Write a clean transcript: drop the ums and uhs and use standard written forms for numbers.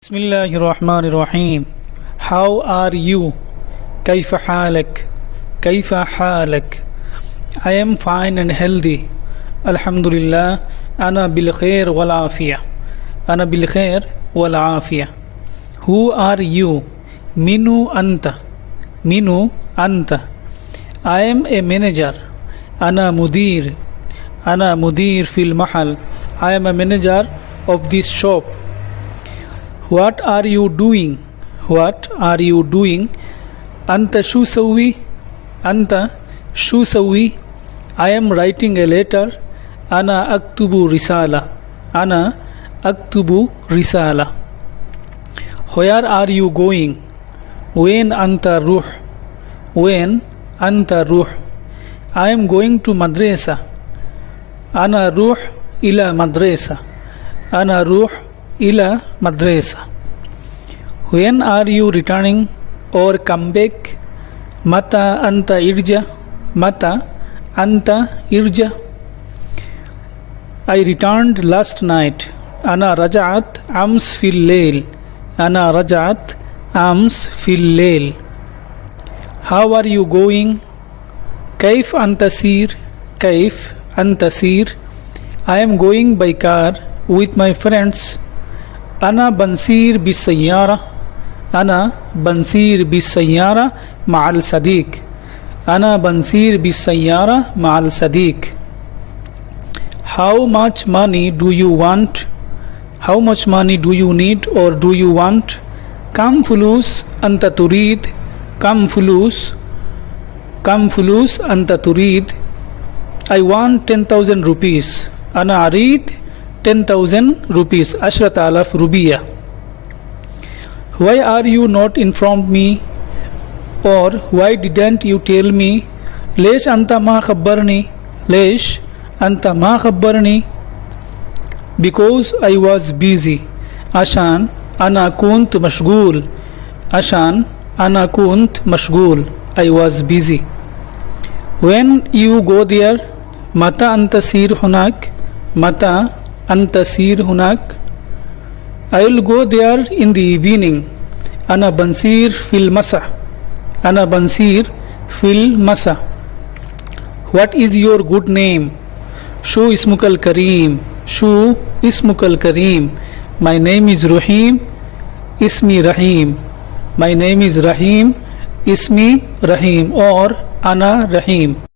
Bismillahirrahmanirrahim. How are you? كيف حالك? كيف حالك? I am fine and healthy. Alhamdulillah. أنا بالخير والعافية. أنا بالخير والعافية. Who are you? منو أنت? منو أنت? I am a manager. أنا مدير. أنا مدير في المحل. I am a manager of this shop. What are you doing? What are you doing? أنت شو سوي? أنت شو سوي? I am writing a letter. أنا أكتب رسالة. أنا أكتب رسالة. Where are you going? وين أنت روح? وين أنت روح? I am going to مدرسة. أنا روح إلى مدرسة. أنا روح إلى مدرسة. When are you returning or come back? متى أنت إرجع؟ متى أنت إرجع؟ I returned last night. أنا رجعت أمس في الليل. أنا رجعت أمس في الليل. How are you going? كيف أنت تسير؟ كيف أنت تسير؟ I am going by car with my friends. أنا بنسير بالسيارة. أنا بنسير بالسيارة مع الصديق. أنا بنسير بالسيارة مع الصديق. How much money do you want? How much money do you need or do you want? كم فلوس أنت تريد؟ كم فلوس؟ كم فلوس أنت تريد؟ I want 10,000 rupees. أنا أريد 10,000 rupees. 10,000 روبية. Why are you not informed me? Or why didn't you tell me? ليش أنت ما خبرني؟ ليش أنت ما خبرني؟ Because I was busy. عشان أنا كنت مشغول. عشان أنا كنت مشغول. I was busy. When you go there, متى أنت تسير هناك؟ متى أنت تسير هناك؟ I will go there in the evening. أنا بنسير في المساء. أنا بنسير في المساء. What is your good name? شو اسمك الكريم؟ شو اسمك الكريم؟ My name is رحيم. اسمي رحيم. My name is رحيم. اسمي رحيم or أنا رحيم.